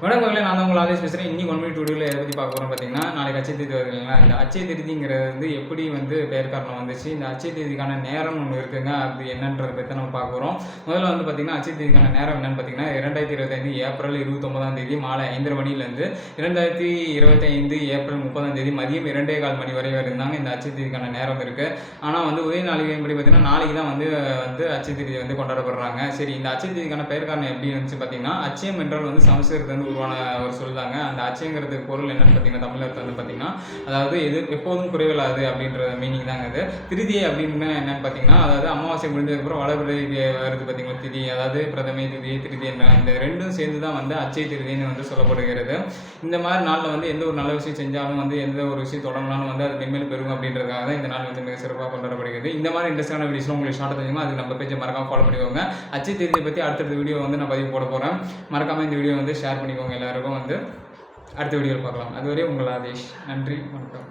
வணக்கங்களே, நான் தான் உங்கள் ஆதேஷ் பேசுகிறேன். இன்னைக்கு 1 மினிட் வீடியோவில் எதை பற்றி பார்க்க போகிறோம் பார்த்தீங்கன்னா, நாளைக்கு அட்சய தீதி வருதுங்களா. இந்த அட்சய தீதிங்கிறது வந்து எப்படி வந்து பெயர் காரணம் வந்துச்சு, இந்த அட்சய தீதிக்கான நேரம் ஒன்று இருக்குங்க, அது என்னன்றதை பற்றி நம்ம பார்க்க போகிறோம். முதல்ல வந்து பார்த்தீங்கன்னா, அட்சய தீதிக்கான நேரம் என்னன்னு பார்த்தீங்கன்னா 2025 ஏப்ரல் 29 மாலை 5:30 மணிலேருந்து 2025 ஏப்ரல் 30 மதியம் 2:15 மணி வரை இருந்தாங்க இந்த அட்சய தீதிக்கான நேரம் இருக்குது. ஆனால் வந்து உதய நாளிகைப்படி பார்த்தீங்கன்னா நாளைக்கு தான் வந்து அட்சய தீதி வந்து கொண்டாடப்படுறாங்க. சரி, இந்த அட்சய தீதிக்கான பெயர் காரணம் எப்படி இருந்துச்சு பார்த்தீங்கன்னா, அட்சயம் என்றால் வந்து சமஸ்கிருதம் உருவான ஒரு சொல்லுதாங்க. அந்த அச்சயங்கிறதுக்கு பொருள் என்னன்னு பார்த்தீங்கன்னா, தமிழ் அர்த்தம் வந்து பார்த்தீங்கன்னா, அதாவது இது எப்போதும் குறைவில்லாது அப்படின்ற மீனிங் தாங்க அது. திருதியை அப்படின்னு என்னன்னு பார்த்தீங்கன்னா, அதாவது அமாவாசை முடிஞ்சதுக்கப்புறம் வளர்பிறை வருது பார்த்தீங்கன்னா திதி, அதாவது பிரதமை திதி திருதி என்ன, இந்த ரெண்டும் சேர்ந்து தான் வந்து அச்சய திருதின்னு வந்து சொல்லப்படுகிறது. இந்த மாதிரி நாளில் வந்து எந்த ஒரு நல்ல விஷயம் செஞ்சாலும் வந்து எந்த ஒரு விஷயம் தொடங்கினாலும் வந்து அது மென்மேல் பெறும் அப்படின்றதுக்காக தான் இந்த நாள் வந்து மிக சிறப்பாக கொண்டாடப்படுகிறது. இந்த மாதிரி இன்ட்ரெஸ்டான வீடியோஸ்லாம் உங்களுக்கு ஷார்ட் தெரியுமா, அதுக்கு நம்ம பேஜை மறக்காம ஃபாலோ பண்ணிக்கோங்க. அச்சய திருதியை பற்றி அடுத்தடுத்த வீடியோ வந்து நான் பதிவு போட போகிறேன். மறக்காமல் இந்த வீடியோ வந்து ஷேர் பண்ணிக்கோங்க. எல்லாருக்கும் வந்து அடுத்த வீடியோவில் பார்க்கலாம். அதுவரை உங்கள் ஆதேஷ். நன்றி, வணக்கம்.